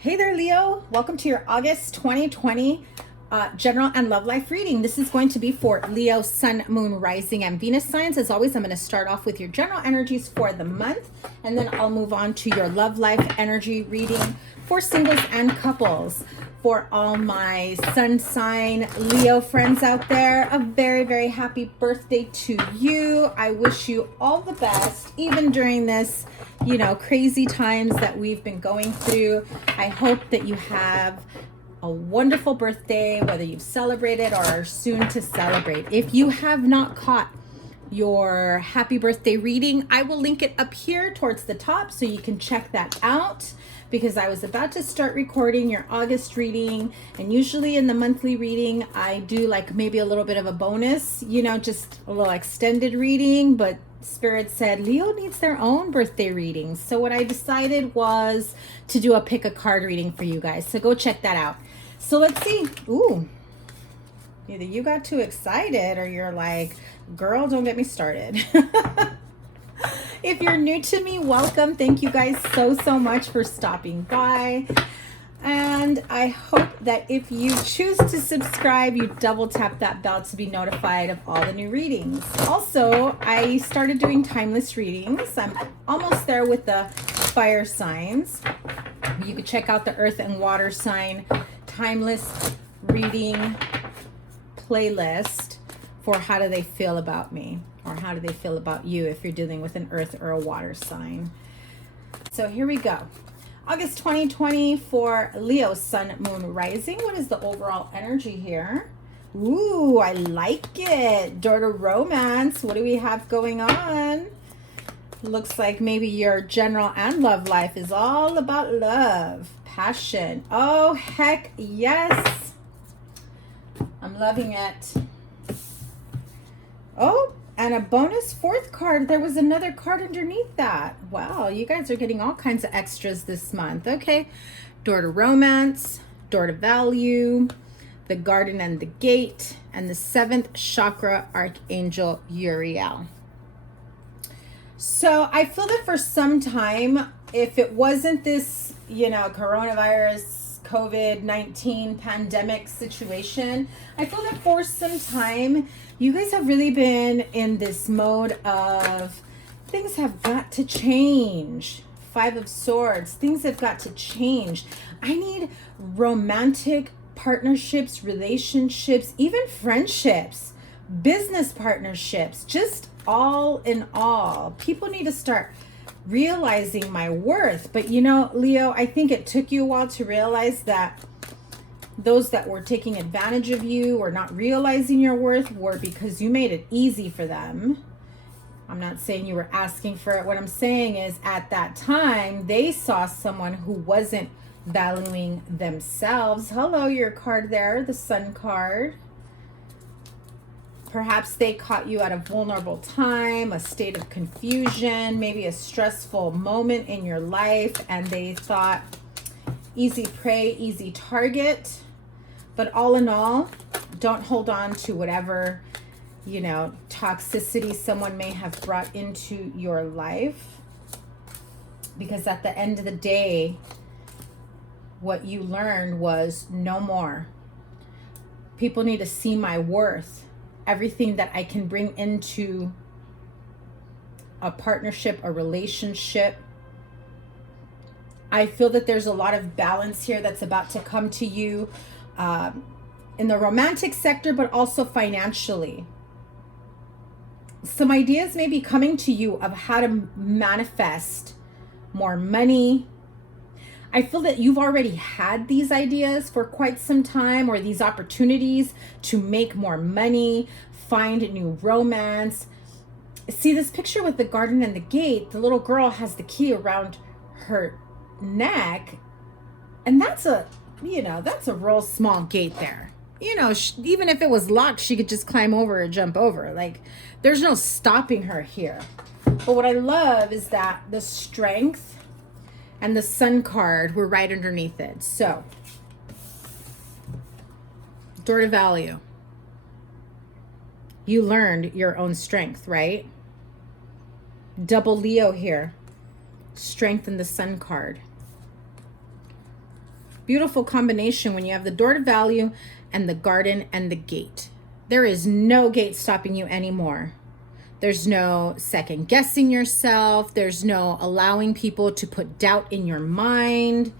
Hey there, Leo. Welcome to your August 2020 general and love life reading. This is going to be for Leo, Sun, Moon, Rising, and Venus signs. As always, I'm going to start off with your general energies for the month, and then I'll move on to your love life energy reading for singles and couples. For all my sun sign Leo friends out there, a very, very happy birthday to you. I wish you all the best, even during this crazy times that we've been going through. I hope that you have a wonderful birthday, whether you've celebrated or are soon to celebrate. If you have not caught your happy birthday reading, I will link it up here towards the top so you can check that out, because I was about to start recording your August reading, and usually in the monthly reading I do like maybe a little bit of a bonus, just a little extended reading, but Spirit said Leo needs their own birthday reading. So what I decided was to do a pick a card reading for you guys. So go check that out. So let's see. Ooh, either you got too excited or you're like, girl, don't get me started. If you're new to me, welcome. Thank you guys so much for stopping by. And I hope that if you choose to subscribe, you double tap that bell to be notified of all the new readings. Also, I started doing timeless readings. I'm almost there with the fire signs. You can check out the earth and water sign timeless reading playlist for how do they feel about me, or how do they feel about you if you're dealing with an earth or a water sign. So here we go. August 2020 for Leo, Sun, Moon, Rising. What is the overall energy here? Ooh, I like it. Door to romance. What do we have going on? Looks like maybe your general and love life is all about love, passion. Oh, heck yes. I'm loving it. Oh, and a bonus fourth card. There was another card underneath that. Wow, you guys are getting all kinds of extras this month. Okay, door to romance, door to value, the garden and the gate, and the seventh chakra archangel Uriel. So I feel that for some time, if it wasn't this, coronavirus, COVID-19 pandemic situation, I feel that for some time, you guys have really been in this mode of things have got to change. Five of Swords, things have got to change. I need romantic partnerships, relationships, even friendships, business partnerships, just all in all. People need to start realizing my worth. But Leo, I think it took you a while to realize that those that were taking advantage of you or not realizing your worth were because you made it easy for them. I'm not saying you were asking for it. What I'm saying is at that time, they saw someone who wasn't valuing themselves. Hello, your card there, the Sun card. Perhaps they caught you at a vulnerable time, a state of confusion, maybe a stressful moment in your life, and they thought, easy prey, easy target. But all in all, don't hold on to whatever, toxicity someone may have brought into your life. Because at the end of the day, what you learned was no more. People need to see my worth. Everything that I can bring into a partnership, a relationship. I feel that there's a lot of balance here that's about to come to you in the romantic sector, but also financially. Some ideas may be coming to you of how to manifest more money. I feel that you've already had these ideas for quite some time, or these opportunities to make more money, find new romance. See this picture with the garden and the gate, the little girl has the key around her neck, and that's a real small gate there. Even if it was locked, she could just climb over or jump over. Like, there's no stopping her here. But what I love is that the strength and the Sun card were right underneath it. So, door to value. You learned your own strength, right? Double Leo here. Strength in the Sun card. Beautiful combination when you have the door to value and the garden and the gate. There is no gate stopping you anymore. There's no second guessing yourself. There's no allowing people to put doubt in your mind.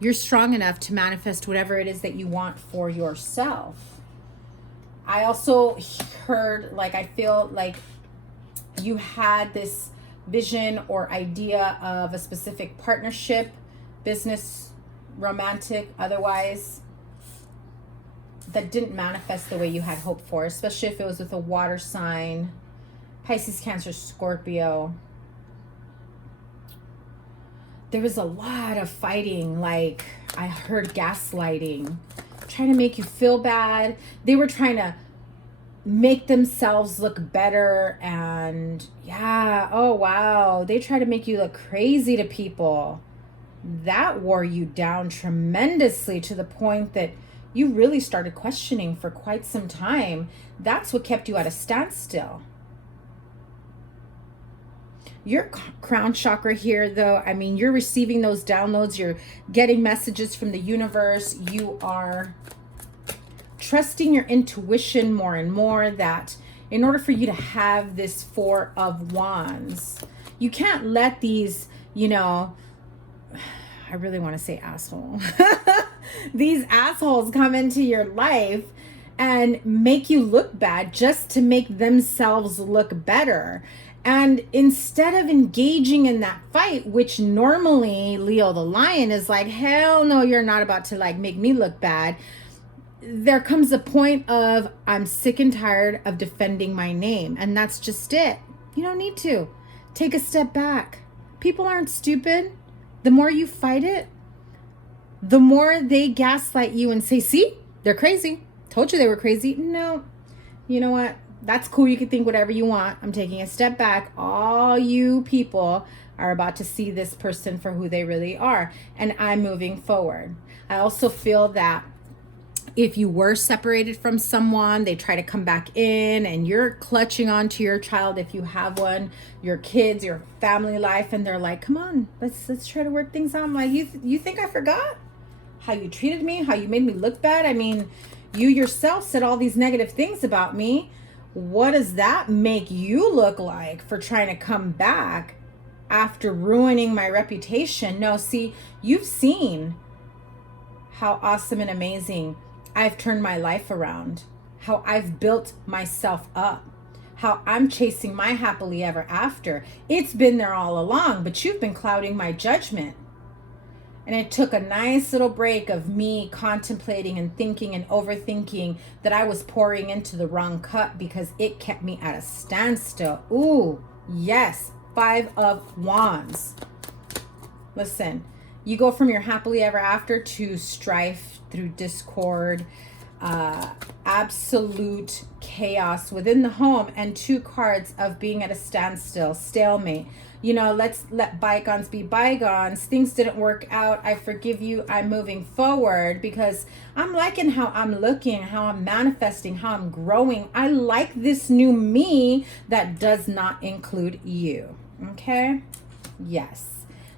You're strong enough to manifest whatever it is that you want for yourself. I also heard, like, I feel like you had this vision or idea of a specific partnership, business, romantic, otherwise, that didn't manifest the way you had hoped for, especially if it was with a water sign, Pisces, Cancer, Scorpio. There was a lot of fighting, like I heard gaslighting, trying to make you feel bad. They were trying to make themselves look better, and yeah, oh wow, they try to make you look crazy to people. That wore you down tremendously to the point that you really started questioning for quite some time. That's what kept you at a standstill. Your crown chakra here, though, I mean, you're receiving those downloads. You're getting messages from the universe. You are trusting your intuition more and more, that in order for you to have this Four of Wands, you can't let these, you know, I really want to say asshole. These assholes come into your life and make you look bad just to make themselves look better. And instead of engaging in that fight, which normally Leo the Lion is like, hell no, you're not about to like make me look bad. There comes a point of, I'm sick and tired of defending my name. And that's just it. You don't need to. Take a step back. People aren't stupid. The more you fight it, the more they gaslight you and say, see, they're crazy. Told you they were crazy. No, you know what? That's cool. You can think whatever you want. I'm taking a step back. All you people are about to see this person for who they really are. And I'm moving forward. I also feel that if you were separated from someone, they try to come back in and you're clutching onto your child, if you have one, your kids, your family life, and they're like, come on, let's try to work things out. I'm like, you think I forgot how you treated me, how you made me look bad? I mean, you yourself said all these negative things about me. What does that make you look like for trying to come back after ruining my reputation? No, see, you've seen how awesome and amazing I've turned my life around, how I've built myself up, how I'm chasing my happily ever after. It's been there all along, but you've been clouding my judgment. And it took a nice little break of me contemplating and thinking and overthinking that I was pouring into the wrong cup because it kept me at a standstill. Ooh, yes, Five of Wands. Listen, you go from your happily ever after to strife through discord, absolute chaos within the home, and two cards of being at a standstill, stalemate. You know, let's let bygones be bygones. Things didn't work out. I forgive you. I'm moving forward because I'm liking how I'm looking, how I'm manifesting, how I'm growing. I like this new me that does not include you. Okay? Yes.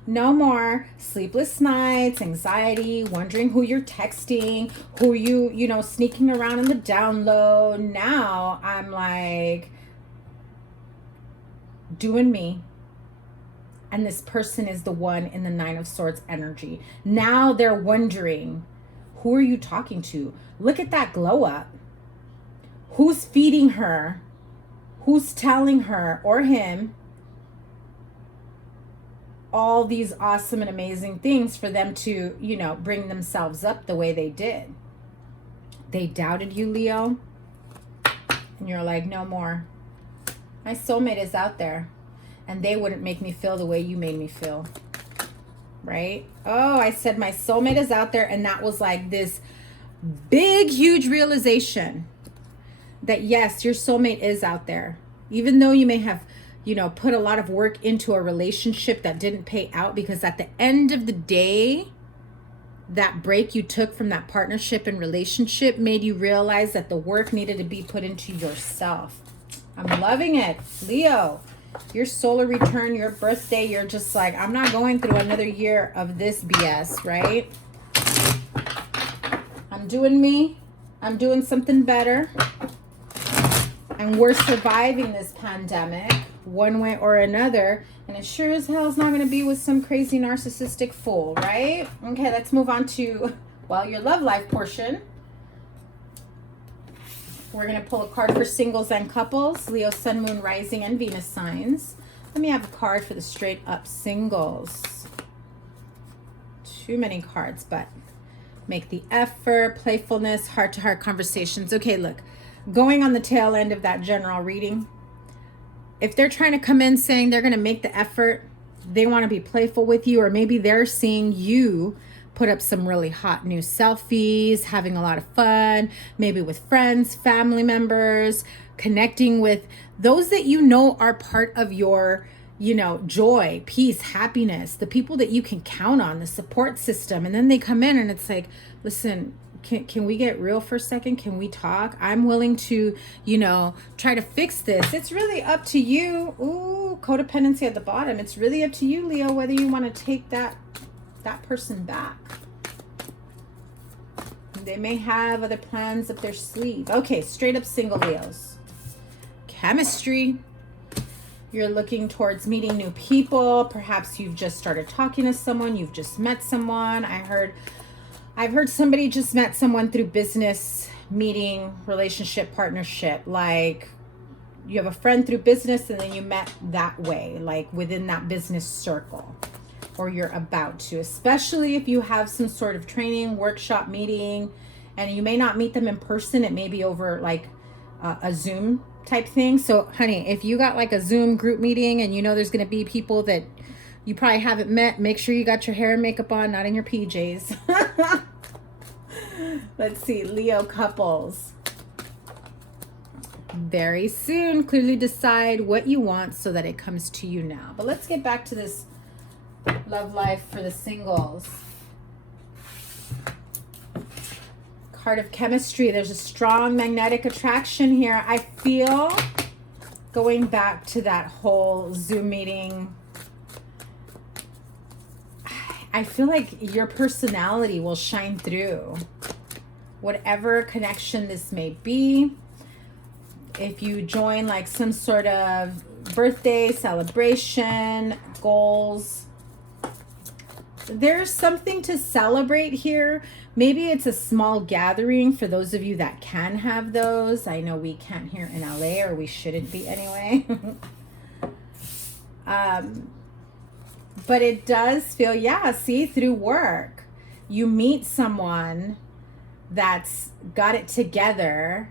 No more sleepless nights, anxiety, wondering who you're texting, who you know, sneaking around in the download. Now I'm like doing me. And this person is the one in the Nine of Swords energy. Now they're wondering, who are you talking to? Look at that glow up. Who's feeding her? Who's telling her or him all these awesome and amazing things for them to, you know, bring themselves up the way they did? They doubted you, Leo. And you're like, no more. My soulmate is out there. And they wouldn't make me feel the way you made me feel. Right? Oh, I said my soulmate is out there. And that was like this big, huge realization that yes, your soulmate is out there. Even though you may have, you know, put a lot of work into a relationship that didn't pay out, because at the end of the day, that break you took from that partnership and relationship made you realize that the work needed to be put into yourself. I'm loving it, Leo. Your solar return, your birthday, you're just like, I'm not going through another year of this BS, right? I'm doing me. I'm doing something better. And we're surviving this pandemic one way or another. And it sure as hell is not going to be with some crazy narcissistic fool, right? Okay, let's move on to, well, your love life portion. We're going to pull a card for singles and couples, Leo, Sun, Moon, Rising, and Venus signs. Let me have a card for the straight up singles. Too many cards, but make the effort, playfulness, heart-to-heart conversations. Okay, look, going on the tail end of that general reading, if they're trying to come in saying they're going to make the effort, they want to be playful with you, or maybe they're seeing you put up some really hot new selfies, having a lot of fun, maybe with friends, family members, connecting with those that you know are part of your, you know, joy, peace, happiness, the people that you can count on, the support system. And then they come in and it's like, listen, can we get real for a second? Can we talk? I'm willing to, you know, try to fix this. It's really up to you. Ooh, codependency at the bottom. It's really up to you, Leo, whether you want to take that person back. They may have other plans up their sleeve. Okay, straight up single Leos. Chemistry. You're looking towards meeting new people. Perhaps you've just started talking to someone. You've just met someone. I've heard somebody just met someone through business, meeting, relationship, partnership. Like you have a friend through business and then you met that way, like within that business circle. Or you're about to, especially if you have some sort of training, workshop, meeting, and you may not meet them in person. It may be over like a Zoom type thing. So honey, if you got like a Zoom group meeting and you know there's going to be people that you probably haven't met, make sure you got your hair and makeup on, not in your PJs. Let's see, Leo couples. Very soon, clearly decide what you want so that it comes to you now. But let's get back to this love life for the singles. Card of chemistry. There's a strong magnetic attraction here. I feel, going back to that whole Zoom meeting, I feel like your personality will shine through. Whatever connection this may be. If you join like some sort of birthday celebration, goals, there's something to celebrate here. Maybe it's a small gathering for those of you that can have those. I know we can't here in LA, or we shouldn't be anyway. But it does feel, yeah, see, through work, you meet someone that's got it together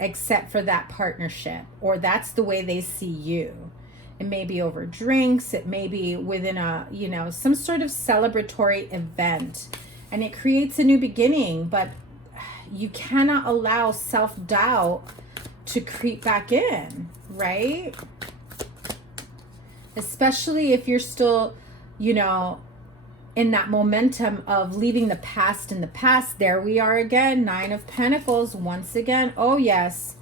except for that partnership, or that's the way they see you. It may be over drinks. It may be within a, you know, some sort of celebratory event, and it creates a new beginning. But you cannot allow self-doubt to creep back in, right? Especially if you're still, you know, in that momentum of leaving the past in the past. There we are again, 9 of Pentacles once again. Oh yes,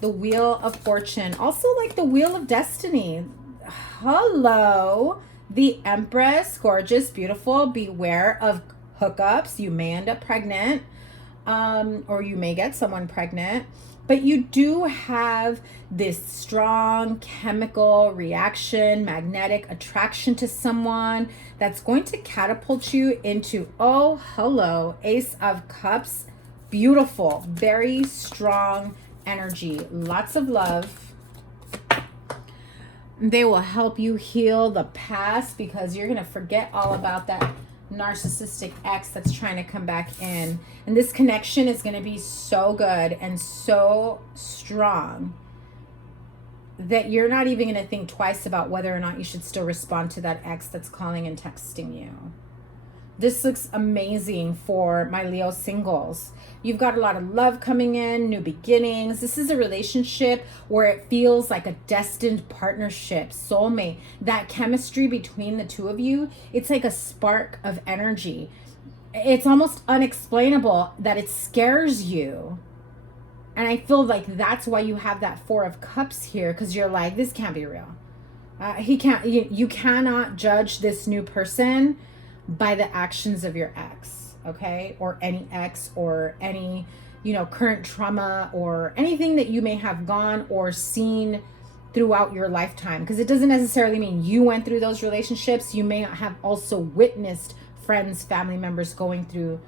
the Wheel of Fortune, also like the Wheel of Destiny. Hello, the Empress, gorgeous, beautiful. Beware of hookups. You may end up pregnant, or you may get someone pregnant. But you do have this strong chemical reaction, magnetic attraction to someone that's going to catapult you into, oh, hello, Ace of Cups. Beautiful, very strong energy, lots of love. They will help you heal the past, because you're going to forget all about that narcissistic ex that's trying to come back in. And this connection is going to be so good and so strong that you're not even going to think twice about whether or not you should still respond to that ex that's calling and texting you. This looks amazing for my Leo singles. You've got a lot of love coming in, new beginnings. This is a relationship where it feels like a destined partnership, soulmate. That chemistry between the two of you, it's like a spark of energy. It's almost unexplainable that it scares you. And I feel like that's why you have that Four of Cups here, because you're like, this can't be real. You cannot judge this new person by the actions of your ex, okay? Or any ex, or any, current trauma, or anything that you may have gone or seen throughout your lifetime. Because it doesn't necessarily mean you went through those relationships. You may not have also witnessed friends, family members going through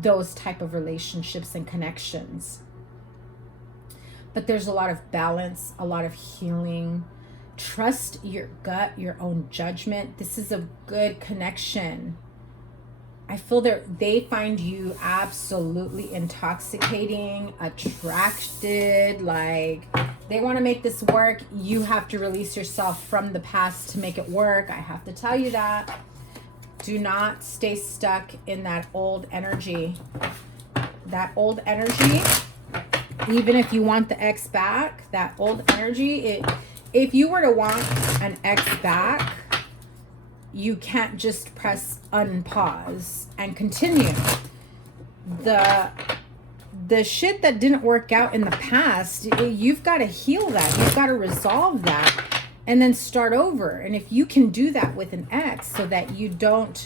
those type of relationships and connections. But there's a lot of balance, a lot of healing. Trust your gut, your own judgment. This is a good connection. I feel they find you absolutely intoxicating, attracted, like they want to make this work. You have to release yourself from the past to make it work. I have to tell you that. Do not stay stuck in that old energy. That old energy, even if you want the ex back, that old energy, if you were to want an ex back, you can't just press unpause and continue. The shit that didn't work out in the past, you've got to heal that. You've got to resolve that and then start over. And if you can do that with an ex so that you don't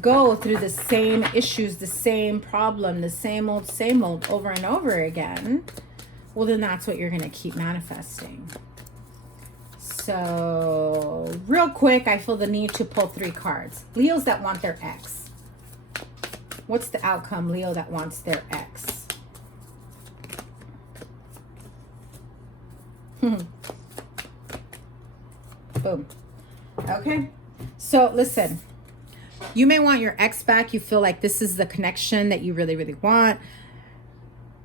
go through the same issues, the same problem, the same old over and over again, well, then that's what you're going to keep manifesting. So real quick, I feel the need to pull 3 cards. Leos that want their ex. What's the outcome, Leo that wants their ex? Boom. Okay. So listen, you may want your ex back. You feel like this is the connection that you really, really want.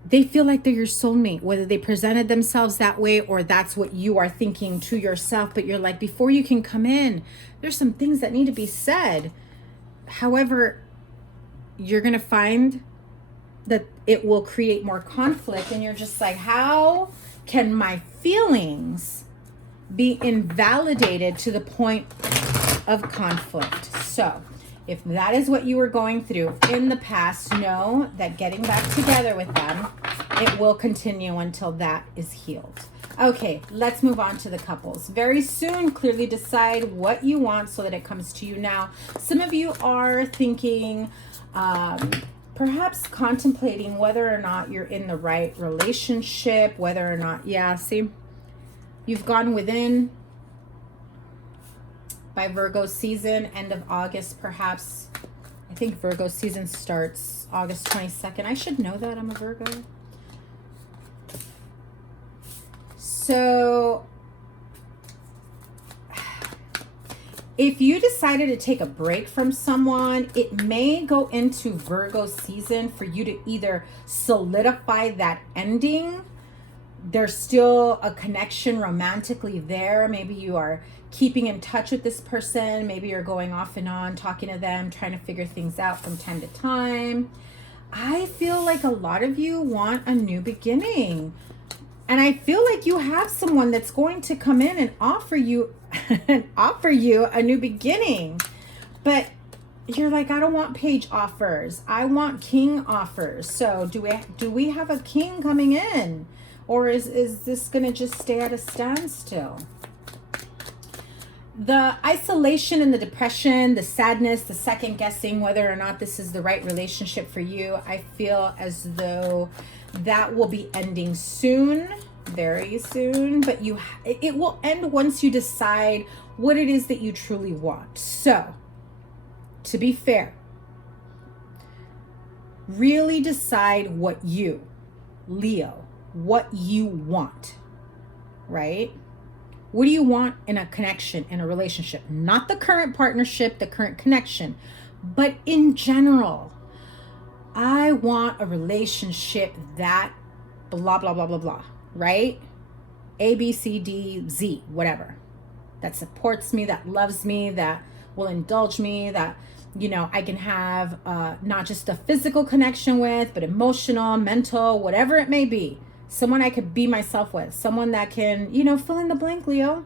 They feel like they're your soulmate, whether they presented themselves that way or that's what you are thinking to yourself. But you're like, before you can come in, there's some things that need to be said. However, you're going to find that it will create more conflict. And you're just like, how can my feelings be invalidated to the point of conflict? So if that is what you were going through in the past, know that getting back together with them, it will continue until that is healed. Okay, let's move on to the couples. Very soon, clearly decide what you want so that it comes to you now. Some of you are thinking, perhaps contemplating whether or not you're in the right relationship, whether or not, see, you've gone within by Virgo season, end of August perhaps. I think Virgo season starts August 22nd. I should know that, I'm a Virgo. So if you decided to take a break from someone, it may go into Virgo season for you to either solidify that ending. There's still a connection romantically there. Maybe you are keeping in touch with this person. Maybe you're going off and on, talking to them, trying to figure things out from time to time. I feel like a lot of you want a new beginning. And I feel like you have someone that's going to come in and offer you a new beginning. But you're like, I don't want page offers. I want king offers. So do we have a king coming in? Or is this going to just stay at a standstill? The isolation and the depression, the sadness, the second guessing whether or not this is the right relationship for you, I feel as though that will be ending soon, very soon. But it will end once you decide what it is that you truly want. So, to be fair, really decide what you, Leo, what you want, right? What do you want in a connection, in a relationship? Not the current partnership, the current connection, but in general. I want a relationship that blah, blah, blah, blah, blah, right? A, B, C, D, Z, whatever. That supports me, that loves me, that will indulge me, that, I can have not just a physical connection with, but emotional, mental, whatever it may be. Someone I could be myself with. Someone that can, fill in the blank, Leo.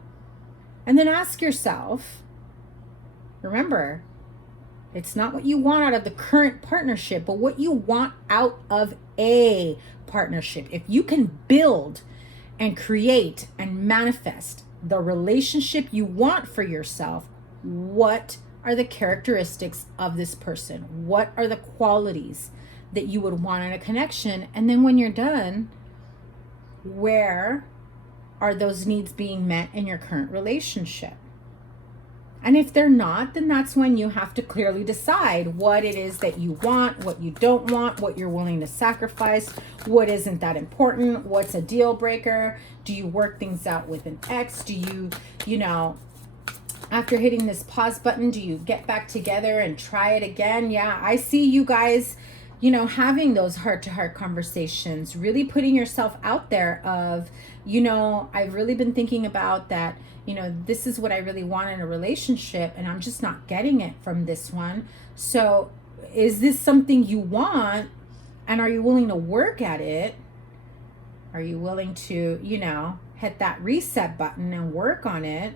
And then ask yourself, remember, It's not what you want out of the current partnership, but what you want out of a partnership. If you can build and create and manifest the relationship you want for yourself, what are the characteristics of this person? What are the qualities that you would want in a connection? And then when you're done, where are those needs being met in your current relationship? And if they're not, then that's when you have to clearly decide what it is that you want, what you don't want, what you're willing to sacrifice, what isn't that important, what's a deal breaker. Do you work things out with an ex? Do you know, after hitting this pause button, do you get back together and try it again? Yeah, I see you guys, you know, having those heart-to-heart conversations, really putting yourself out there of, you know, I've really been thinking about that, you know, this is what I really want in a relationship, and I'm just not getting it from this one. So is this something you want, and are you willing to work at it? Are you willing to, you know, hit that reset button and work on it?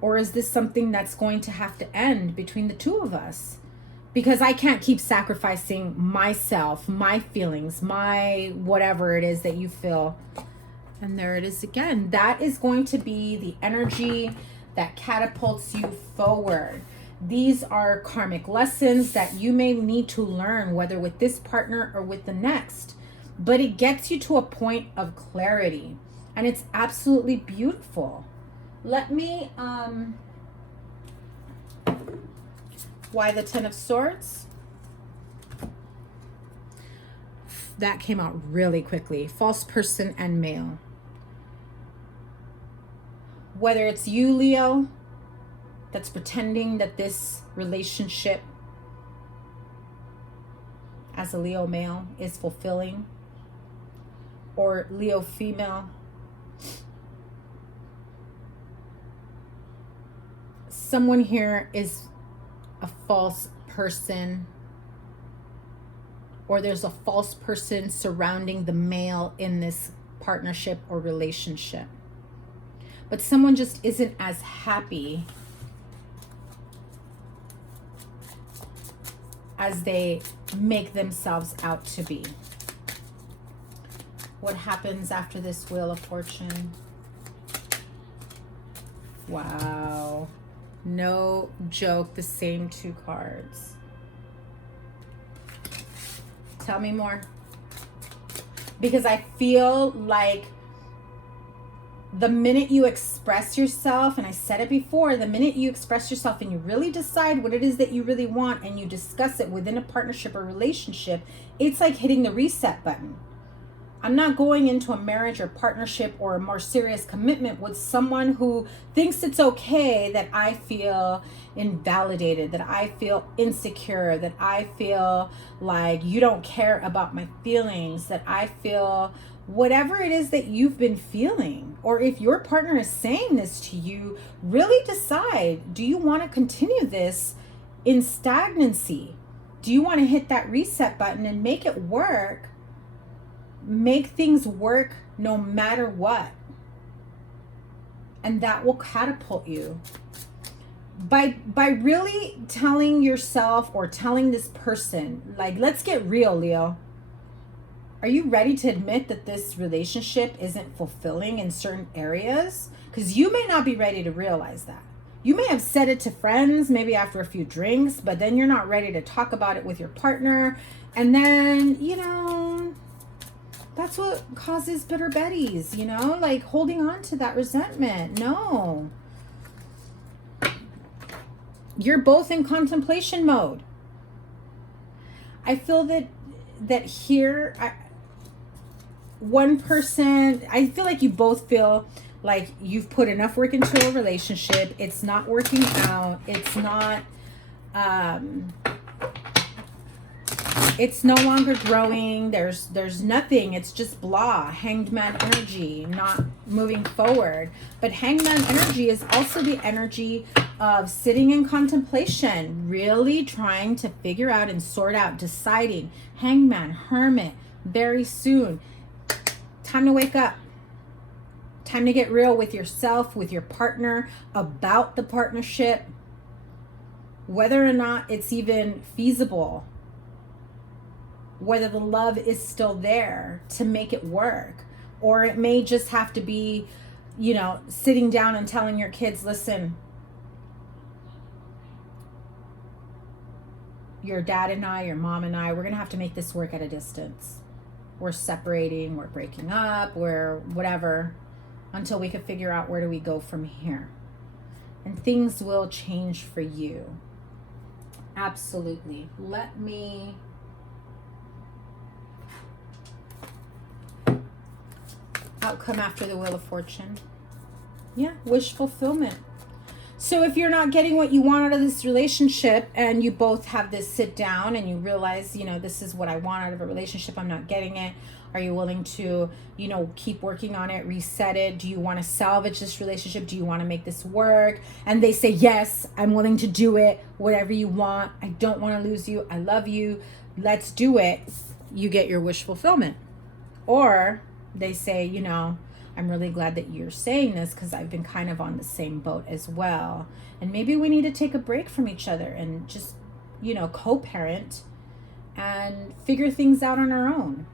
Or is this something that's going to have to end between the two of us? Because I can't keep sacrificing myself, my feelings, my whatever it is that you feel. And there it is again. That is going to be the energy that catapults you forward. These are karmic lessons that you may need to learn, whether with this partner or with the next. But it gets you to a point of clarity. And it's absolutely beautiful. Let me, why the Ten of Swords? That came out really quickly. False person and male. Whether it's you, Leo, that's pretending that this relationship as a Leo male is fulfilling, or Leo female, someone here is a false person, or there's a false person surrounding the male in this partnership or relationship. But someone just isn't as happy as they make themselves out to be. What happens after this Wheel of Fortune? Wow. No joke, the same two cards. Tell me more. Because I feel like the minute you express yourself, and I said it before, the minute you express yourself and you really decide what it is that you really want and you discuss it within a partnership or relationship, it's like hitting the reset button. I'm not going into a marriage or partnership or a more serious commitment with someone who thinks it's okay that I feel invalidated, that I feel insecure, that I feel like you don't care about my feelings, that I feel whatever it is that you've been feeling. Or if your partner is saying this to you, really decide, do you want to continue this in stagnancy? Do you want to hit that reset button and make it work? Make things work no matter what. And that will catapult you. By really telling yourself or telling this person, like, let's get real, Leo. Are you ready to admit that this relationship isn't fulfilling in certain areas? Because you may not be ready to realize that. You may have said it to friends, maybe after a few drinks, but then you're not ready to talk about it with your partner. And then, you know, that's what causes bitter betties, you know, like holding on to that resentment. No. You're both in contemplation mode. I feel that here, one person, I feel like you both feel like you've put enough work into a relationship. It's not working out. It's not, it's no longer growing. There's nothing. It's just blah. Hanged man energy, not moving forward. But hanged man energy is also the energy of sitting in contemplation, really trying to figure out and sort out, deciding. Hangman, hermit, very soon. Time to wake up. Time to get real with yourself, with your partner, about the partnership. whether or not it's even feasible, whether the love is still there to make it work. Or it may just have to be, you know, sitting down and telling your kids, listen, your dad and I, your mom and I, we're going to have to make this work at a distance. We're separating, we're breaking up, we're whatever, until we can figure out where do we go from here. And things will change for you. Absolutely. Let me... outcome after the Wheel of Fortune. Yeah, wish fulfillment. So if you're not getting what you want out of this relationship, and you both have this sit down and you realize, you know, this is what I want out of a relationship, I'm not getting it. Are you willing to, you know, keep working on it, reset it? Do you want to salvage this relationship? Do you want to make this work? And they say, yes, I'm willing to do it. Whatever you want. I don't want to lose you. I love you. Let's do it. You get your wish fulfillment. Or they say, you know, I'm really glad that you're saying this because I've been kind of on the same boat as well. And maybe we need to take a break from each other and just, you know, co-parent and figure things out on our own.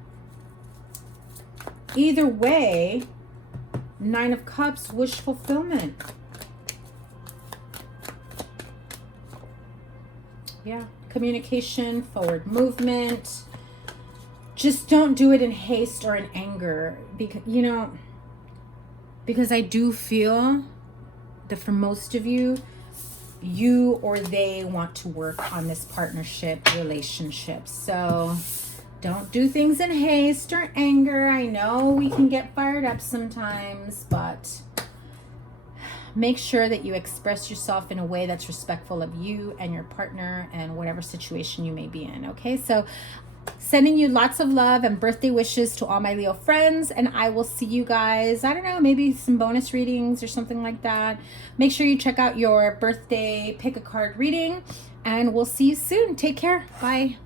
Either way, 9 of Cups, wish fulfillment. Yeah, communication, forward movement. Just don't do it in haste or in anger, because, you know, because I do feel that for most of you, you or they want to work on this partnership, relationship. So don't do things in haste or anger. I know we can get fired up sometimes, but make sure that you express yourself in a way that's respectful of you and your partner and whatever situation you may be in. Okay, so sending you lots of love and birthday wishes to all my Leo friends, and I will see you guys, I don't know, maybe some bonus readings or something like that. Make sure you check out your birthday pick a card reading, and we'll see you soon. Take care. Bye.